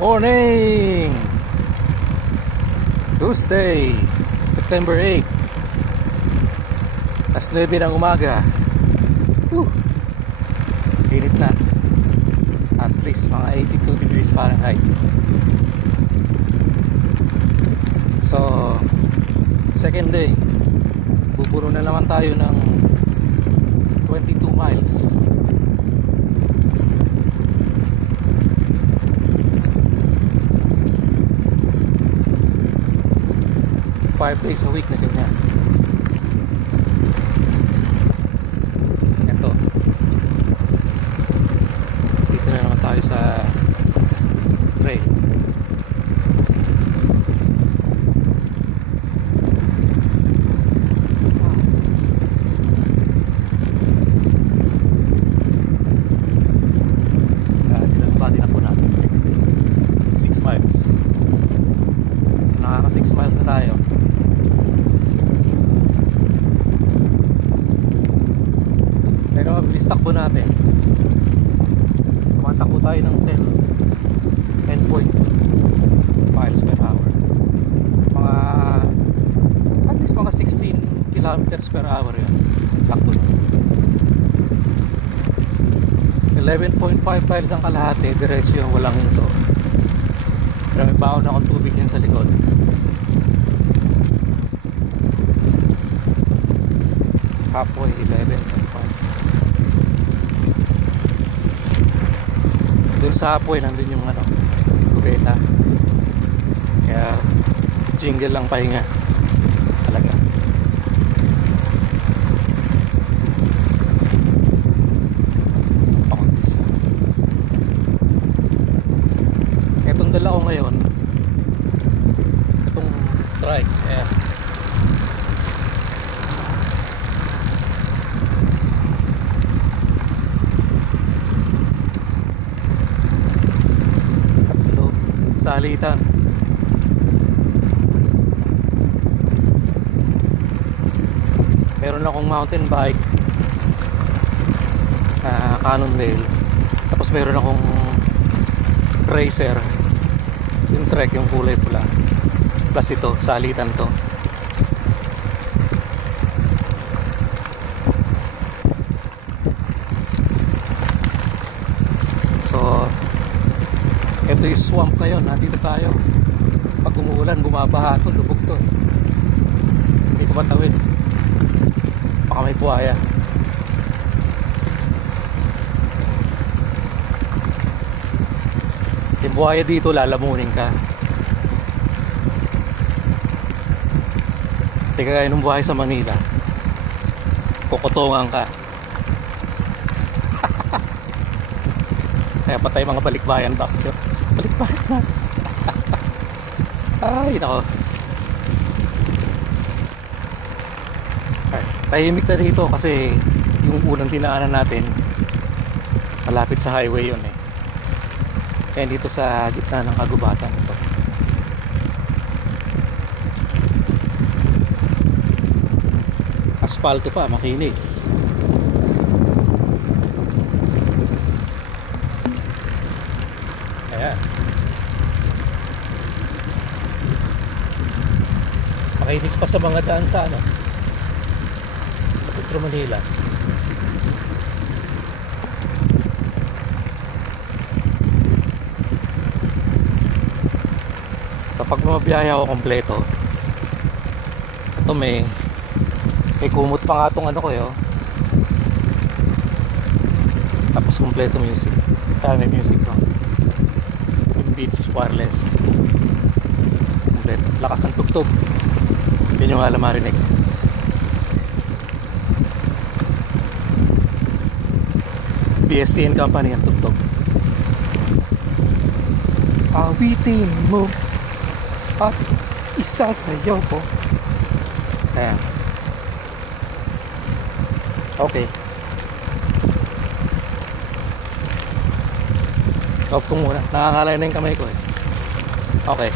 Morning! Tuesday, September 8. Alas 9 ng umaga. Init na. At least mga 82 degrees Fahrenheit. So, second day. Buburo na naman tayo ng 22 miles. 5 days a week na ganyan. Ito. Dito na naman tayo sa trail. Ilan ba din ako na 6 miles. So, nakaka 6 miles na tayo. Pero mabilis takbo natin. Tumatakbo tayo ng 10.2 miles per hour. Mga at least mga 16 kilometers per hour yun. Takbo. 11.5 miles ang kalahati. Diretso yung walang hinto. Pero may baon akong tubig yan sa likod. Halfway 11.5. Doon sa halfway nandun yung kubeta. Kaya jingle lang pahinga talaga. Etong dala ko ngayon, itong trike, salitan. Meron akong mountain bike, Cannondale. Tapos meron akong racer, yung trek, yung kulay pula. Plus ito, salitan to. So ito yung swamp ngayon, nandito tayo. Pag umuulan, bumabaha ito, lubog to. Hindi ko matawid. Baka may buhaya. Yung buhaya dito, lalamunin ka. Hindi kagaya ng buhaya sa Manila. Kukutungan ka. Kaya patay mga balikbayan box yun. Balikbayan na. Ay nako. Tahimik na dito kasi yung unang dinaanan natin malapit sa highway yun eh. Kaya dito sa gitna ng kagubatan ito. Asfalto pa, makinis. Ayan. Makinis pa sa mga daan sa Metro Manila. So pag mabiyahe ako kompleto, ito may kumot pa nga itong ko tapos kompleto music. May music to. Beats wireless. Kompleto. Lakas ng tugtog. Yun yung alam marinig. PSTN company ang tugtog. Awitin mo at isasayaw ko. Ayan. Okay. Stop ko muna. Nakangalay na yung kamay ko eh. Okay.